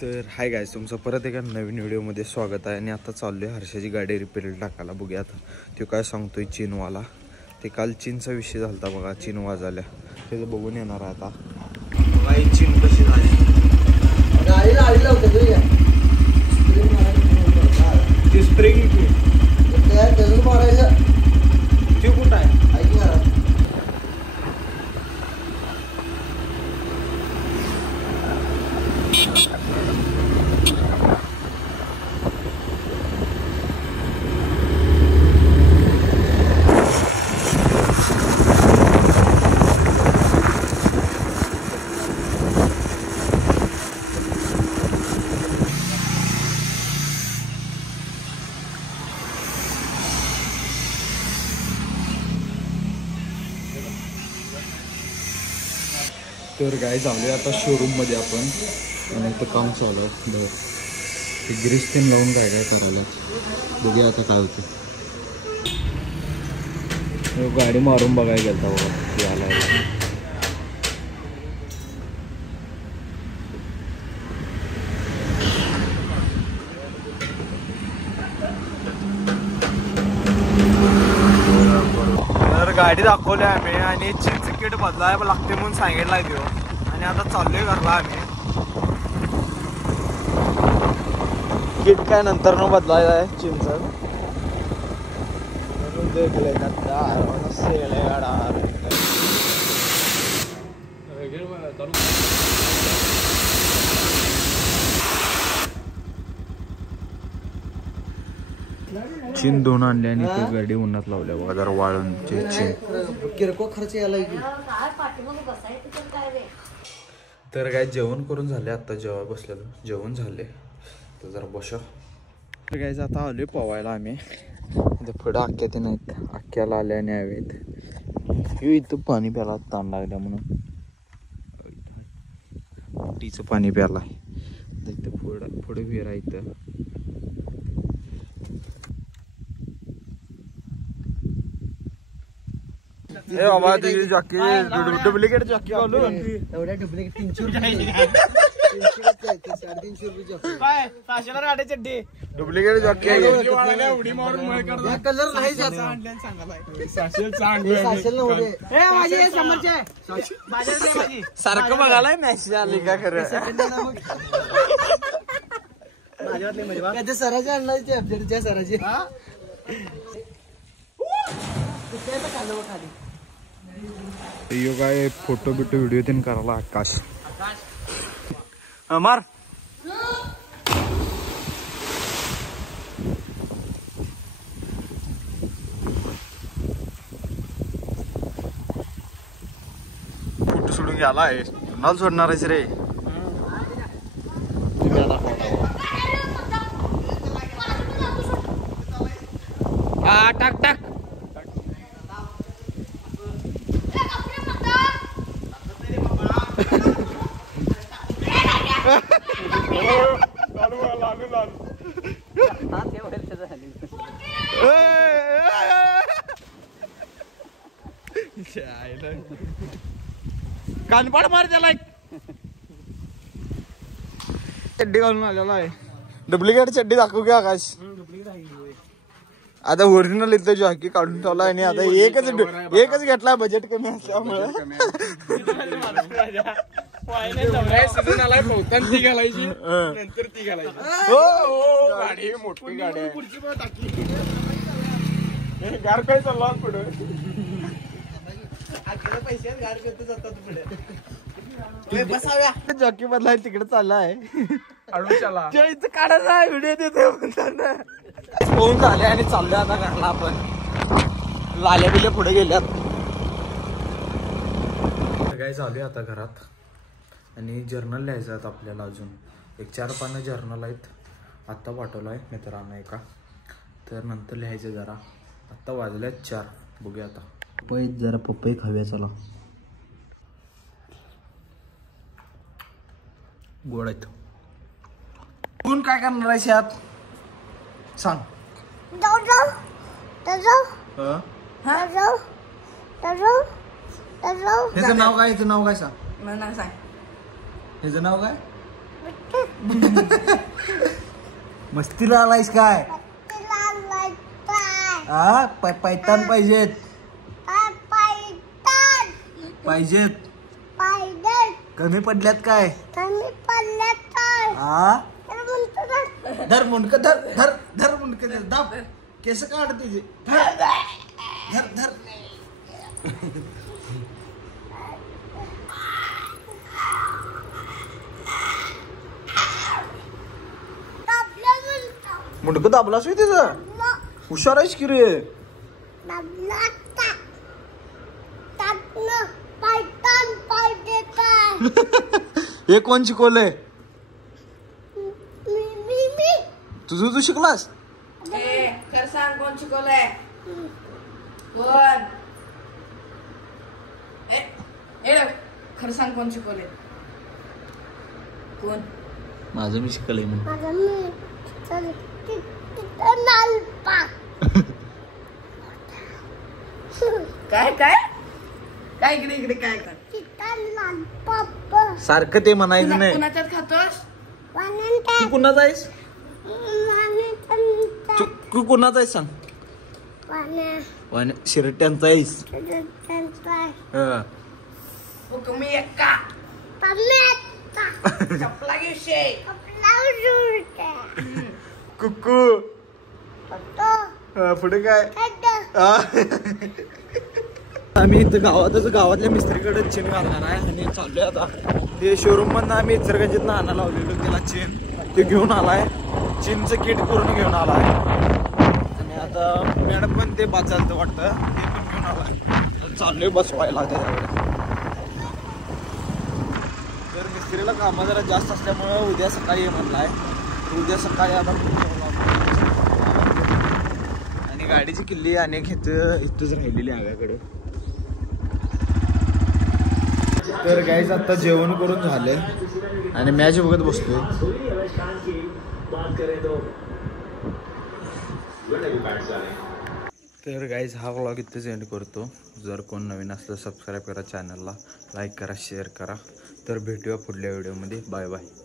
तर hi guys, तुमचं परत एका नवीन व्हिडिओमध्ये स्वागत आहे. आणि आता चाललोय हर्षाची गाडी रिपेअर टाकायला. बघूया आता तो काय सांगतोय चीनवाला. ते काल चीनचा विषय झाला बघा, चीन वाजवल्या त्याचं बघून येणार आहे आता. बघा ही चीन कशी झाली. ते स्प्रिंग मारायचं ते कुठं आहे? तर काय झालं आता शोरूममध्ये आपण, आणि इथं काम चालू आहे. ते ग्रीस पेन लावून काय काय करायला. बघूया आता काय होतं. गाडी मारून बघायला गेलता बघा याला. तर गाडी दाखवली आम्ही आणि चीनचं किट बदलायला लागते म्हणून सांगितलं आहे. आणि आता चाललोय घरला आम्ही. किट काय नंतर न बदलायला आहे चीनचं. चीन दोन आणले आणि ती गाडी उन्हात लावल्या बघा जरा वाळून. किरकोळ खर्च यायला. तर काय जेवण करून झाले, आता जेव्हा बसलेलो जेवण झाले तर जरा बसा. तर काय आता आलोय पवायला आम्ही. पुढं आख्या ते नाहीत, आख्याला आल्या आणि हवेत इथं पाणी प्यायला ताण लागल्या म्हणून टीचं पाणी प्यायला इथं पुढं विहीर आहे इथं. ए बाबा तुझी जॉकी डुप्लिकेट जॉकी घालू. एवढ्या डुप्लिकेट 300 रुपये डुप्लिकेट जॉकी आहे. कलर नाही सारखं बघायला मॅसेज आली का खरं. सराचे आणला सराचे यो काय फोटो बिटो व्हिडिओ तीन करायला. आकाश मार फोटो सोडून गेला आहे. कुणाला सोडणार आहेस रे. टाक टाक कानपाड मार त्याला. चड्डी घालून आलेला आहे. डुप्लिकेट चड्डी दाखवू की आकाश. आता ओरिजिनल इथं जॉकी काढून ठेवला आणि आता एकच घेतला बजेट कमी असल्यामुळे. ती घालायची नंतर ती घालायची. गाडी मोठी गाडी गार काय चालला पुढे. पैसे गार करतो जातात पुढे. बसाव्या जॉकी बदलाय तिकडे चाललाय. इथं काढायचा व्हिडिओ देतो फोन झाले आणि चाललोय आता घरला आपण. लाल्या बिल्या पुढे गेल्यात. काय चालू आहे आता घरात. आणि जर्नल लिहायचं आहेत आपल्याला. अजून 1-4 पानं जर्नल आहेत. आत्ता पाठवलं आहे मित्रांना एका. तर नंतर लिहायचं जरा. आत्ता वाजल्यात 4. बघूया आता. पपई जरा पपई खाऊया चला. गोड आहेत. कोण काय करणार आहे यात सांग. ह्याचं नाव काय? ह्याचं नाव काय सांग. ह्याचं नाव काय? मस्तीला आलायस काय? हा पैतान पाहिजेत कमी पडल्यात काय? हा धर मुंडक धर मुंडक दाब केस काढ तुझे धर धर मुंडक दाबलास होय तिचं हुशार आहेस की रे हे कोण शिकवलंय तुझं तू शिकलास खरं सांग कोण शिकवलंय कोण खरं सांग कोण शिकवलंय कोण माझं मी शिकलंय म्हणून काय काय काय इकडे इकडे काय कर सारखं ते म्हणायचं नाही कुणाच्यात खातोस तू कुणाचा आहेस तू कुणाचा आहेस सांग शिरट्यांचा आहेस तुम्ही एका चपला घेशे कुक्कू पुढे काय आम्ही इथं गावातल्या मिस्त्रीकडे चेन घालणार आहे आणि चाललोय आता ते शोरूम मधनं आम्ही इचरगंजीत नाणं लावलेलो त्याला चेन ते घेऊन आलाय चेनचं किट पूर्ण घेऊन आलाय आणि आता मॅडम पण ते बाद झालं वाटतं ते पण घेऊन आलाय चाललोय बसवायला त्याच्याकडे तर मिस्त्रीला कामं जरा जास्त असल्यामुळं उद्या सकाळी ये म्हणलाय उद्या सकाळी आता आणि गाडीची किल्ली अनेक इथंच राहिलेली आव्याकडे तर गाईज आता जेवण करून झाले आणि मॅच बघत बसतोय तर गाईज हा व्लॉग इथेच एंड करतो जर कोण नवीन असलं सबस्क्राईब करा चॅनलला लाईक करा शेअर करा तर भेटूया पुढल्या व्हिडिओमध्ये बाय बाय